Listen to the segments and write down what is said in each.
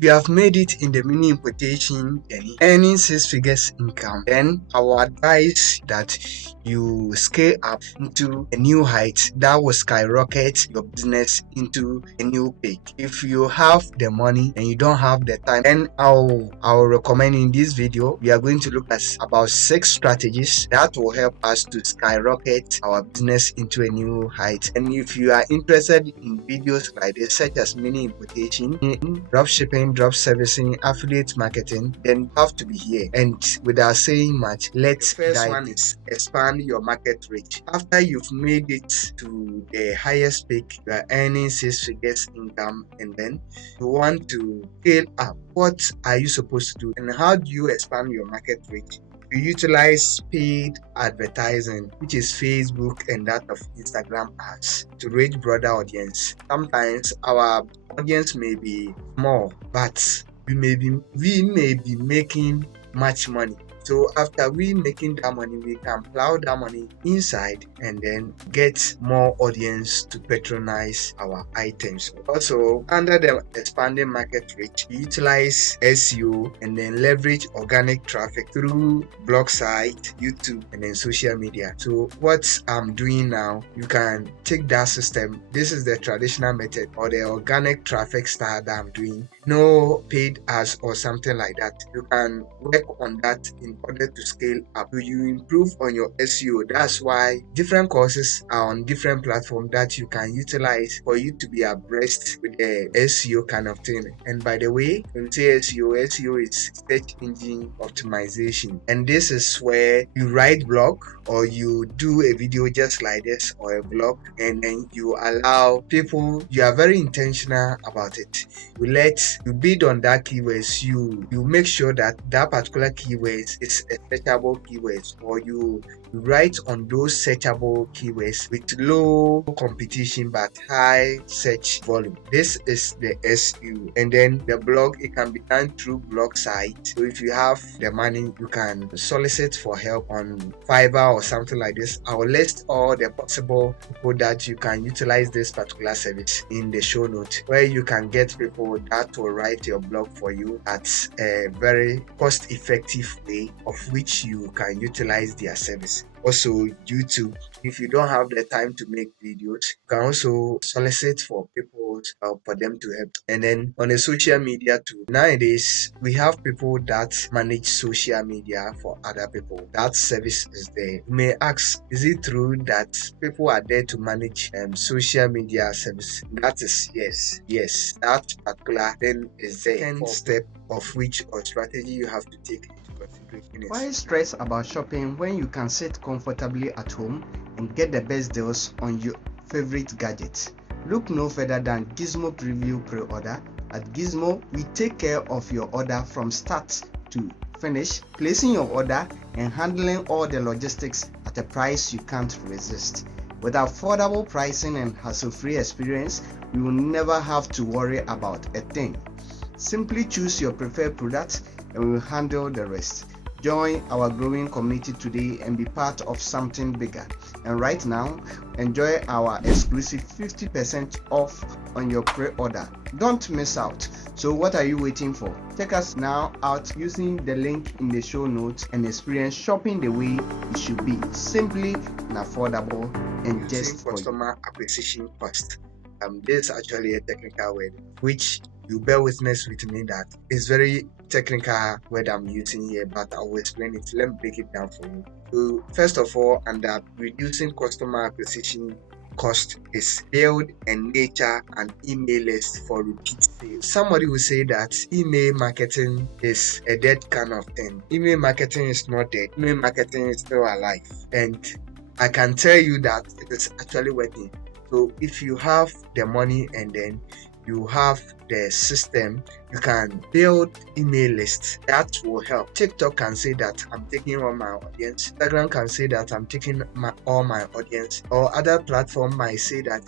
you have made it in the mini importation journey, earning six figures income, then I will advise that you scale up into a new height that will skyrocket your business into a new peak. If you have the money and you don't have the time, then I'll recommend in this video we are going to look at about 6 strategies that will help us to skyrocket our business into a new height. And if you are interested in videos like this, such as mini importation, drop shipping, drop servicing, affiliate marketing, then you have to be here. And without saying much, let's dive. The first one is expand your market reach. After you've made it to the highest peak, you are earning 6 figures income, and then you want to scale up. What are you supposed to do, and how do you expand your market reach? You utilize paid advertising, which is Facebook and that of Instagram ads, to reach broader audience. Sometimes our audience may be small, but we may be making much money. So after we making that money, we can plow that money inside and then get more audience to patronize our items. Also, under the expanding market reach, utilize SEO and then leverage organic traffic through blog site, YouTube, and then social media. So what I'm doing now, you can take that system. This is the traditional method or the organic traffic style that I'm doing. No paid ads or something like that. You can work on that in order to scale up. You improve on your SEO. That's why different courses are on different platforms that you can utilize for you to be abreast with the SEO kind of thing. And by the way, when you say SEO is search engine optimization, and this is where you write blog or you do a video just like this or a blog, and then you allow people, you are very intentional about it. You bid on that keywords, you make sure that that particular keyword is a searchable keywords, or you write on those searchable keywords with low competition but high search volume. This is the SEO. And then the blog, it can be done through blog site. So if you have the money, you can solicit for help on Fiverr or something like this. I will list all the possible people that you can utilize this particular service in the show notes, where you can get people that will write your blog for you at a very cost-effective way, of which you can utilize their service. Also, YouTube, if you don't have the time to make videos, you can also solicit for people for them to help. And then on the social media too, nowadays we have people that manage social media for other people. That service is there. You may ask, is it true that people are there to manage social media service? That is yes, that particular thing is there. 10 step of which or strategy you have to take. Why stress about shopping when you can sit comfortably at home and get the best deals on your favorite gadgets? Look no further than Gizmo Preview Pre-Order. At Gizmo, we take care of your order from start to finish, placing your order and handling all the logistics at a price you can't resist. With affordable pricing and hassle-free experience, you will never have to worry about a thing. Simply choose your preferred product and we will handle the rest. Join our growing community today and be part of something bigger. And right now, enjoy our exclusive 50% off on your pre-order. Don't miss out. So what are you waiting for? Check us now out using the link in the show notes and experience shopping the way it should be. Simply and affordable and just for customer acquisition cost. This is actually a technical word, which you bear witness with me that it's very technical word I'm using here, but I will explain it. Let me break it down for you. So first of all, under reducing customer acquisition cost is build and nurture an email list for repeat sales. Somebody will say that email marketing is a dead kind of thing. Email marketing is not dead. Email marketing is still alive, and I can tell you that it is actually working. So if you have the money and then you have the system, you can build email lists that will help. TikTok can say that I'm taking all my audience. Instagram can say that I'm taking all my audience. Or other platform might say that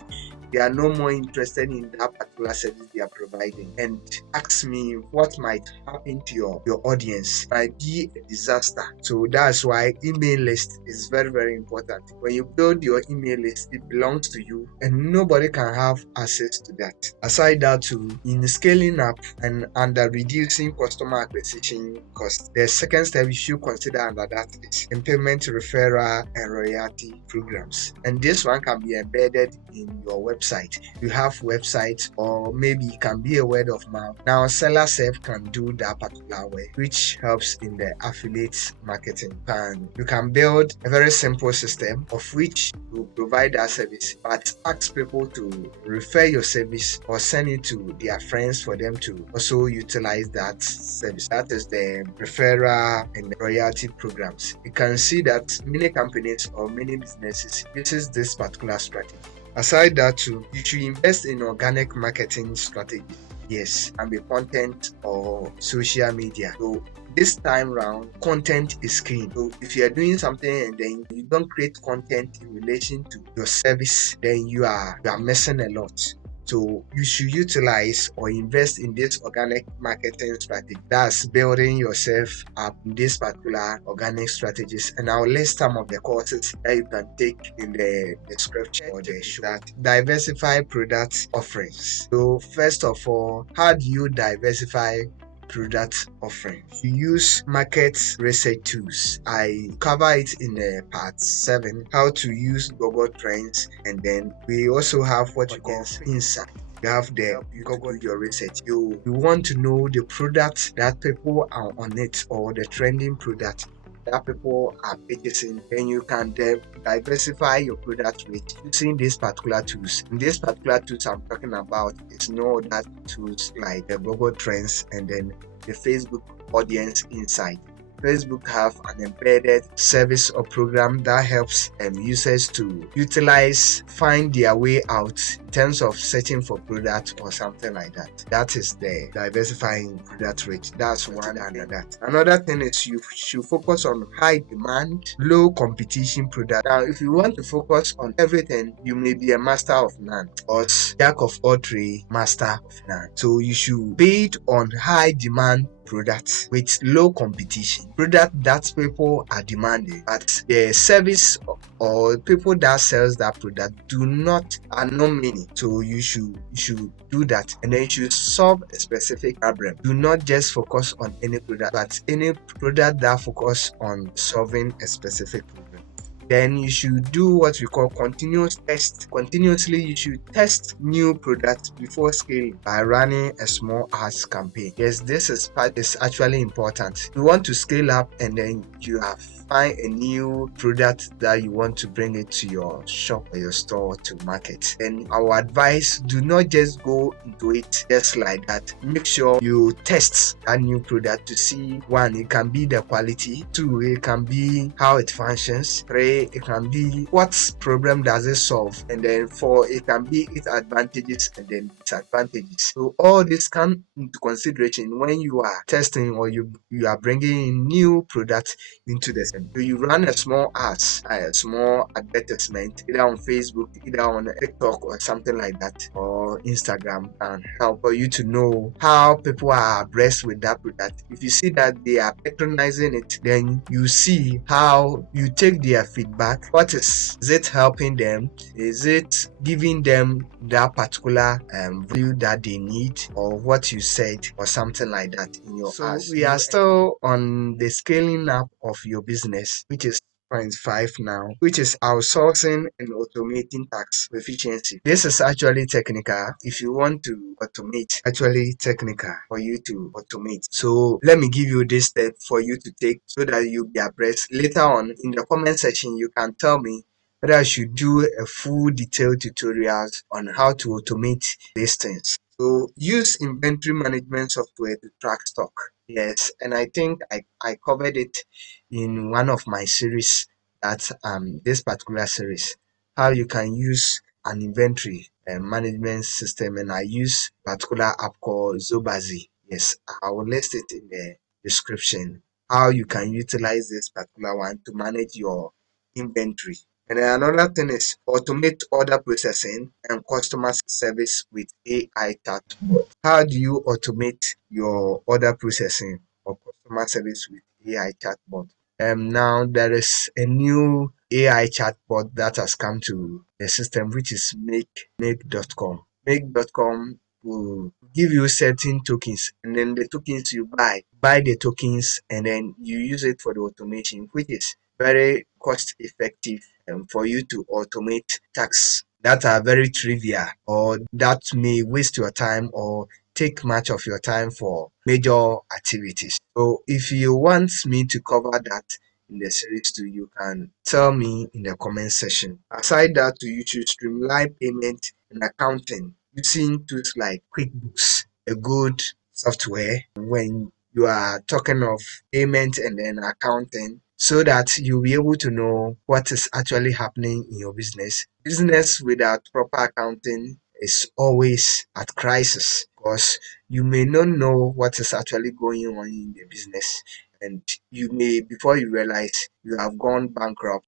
they are no more interested in that particular service they are providing. And ask me what might happen to your audience. It might be a disaster. So that's why email list is very, very important. When you build your email list, it belongs to you and nobody can have access to that. Aside that too, in scaling up and under reducing customer acquisition cost, the second step you should consider under that is implement referral and royalty programs. And this one can be embedded in your website. You have websites, or maybe it can be a word of mouth. Now seller self can do that particular way, which helps in the affiliate marketing. And you can build a very simple system of which you provide that service, but ask people to refer your service or send it to their friends for them to also utilize that service. That is the referral and royalty programs. You can see that many companies or many businesses uses this particular strategy. Aside that too, you should invest in organic marketing strategy. Yes, and be content or social media. So this time round, content is king. So if you are doing something and then you don't create content in relation to your service, then you are missing a lot. So you should utilize or invest in this organic marketing strategy. That's building yourself up in this particular organic strategies. And I'll list some of the courses that you can take in the description or the show. That diversify product offerings. So first of all, how do you diversify product offering? You use market research tools. I cover it in part 7, how to use Google Trends, and then we also have what you call insight. You have the Google your research. You want to know the product that people are on it, or the trending product that people are purchasing, then you can diversify your product rate using these particular tools. And these particular tools I'm talking about is no other tools like the Google Trends and then the Facebook Audience Insight. Facebook have an embedded service or program that helps users to find their way out in terms of searching for product or something like that. That is the diversifying product rate. That's one under that. Another thing is you should focus on high demand, low competition product. Now, if you want to focus on everything, you may be a master of none, or jack of all trades, master of none. So you should bid on high demand products with low competition, product that people are demanding, but the service or people that sells that product are not many. So you should do that, and then you should solve a specific problem. Do not just focus on any product, but any product that focus on solving a specific problem. Then you should do what we call continuous test. Continuously, you should test new products before scaling by running a small ads campaign. Yes, this is actually important. You want to scale up, and then you find a new product that you want to bring it to your shop or your store to market. And our advice: do not just go into it just like that. Make sure you test that new product to see, one, it can be the quality; two, it can be how it functions; three, it can be what problem does it solve, and then four, it can be its advantages and then disadvantages. So all this come into consideration when you are testing or you are bringing in new products into the system. So you run a small ads, a small advertisement, either on Facebook, either on TikTok or something like that, or Instagram, and help for you to know how people are abreast with that product. If you see that they are patronizing it, then you see how you take their feedback. What is it helping them? Is it giving them that particular value that they need, or what you said, or something like that in your ads? So we are still on the scaling up of your business, which is point 5 now, which is outsourcing and automating tax efficiency. This is actually technical. If you want to automate, actually technical for you to automate. So let me give you this step for you to take so that you'll be abreast. Later on in the comment section, you can tell me whether I should do a full detailed tutorials on how to automate these things. So use inventory management software to track stock. Yes, and I think I covered it in one of my series, that this particular series, how you can use an inventory management system, and I use particular app called Zobazi. Yes, I will list it in the description, how you can utilize this particular one to manage your inventory And then another thing is automate order processing and customer service with AI chatbot. How do you automate your order processing or customer service with AI chatbot? Now there is a new AI chatbot that has come to the system, which is make.com. Make.com will give you certain tokens, and then the tokens you buy the tokens, and then you use it for the automation, which is very cost effective for you to automate tasks that are very trivial or that may waste your time or take much of your time for major activities. So if you want me to cover that in the series too, you can tell me in the comment section. Aside that, you should streamline payment and accounting using tools like QuickBooks, a good software when you are talking of payment and then accounting, so that you'll be able to know what is actually happening in your business. Business without proper accounting is always at crisis, because you may not know what is actually going on in the business, and you may, before you realize, you have gone bankrupt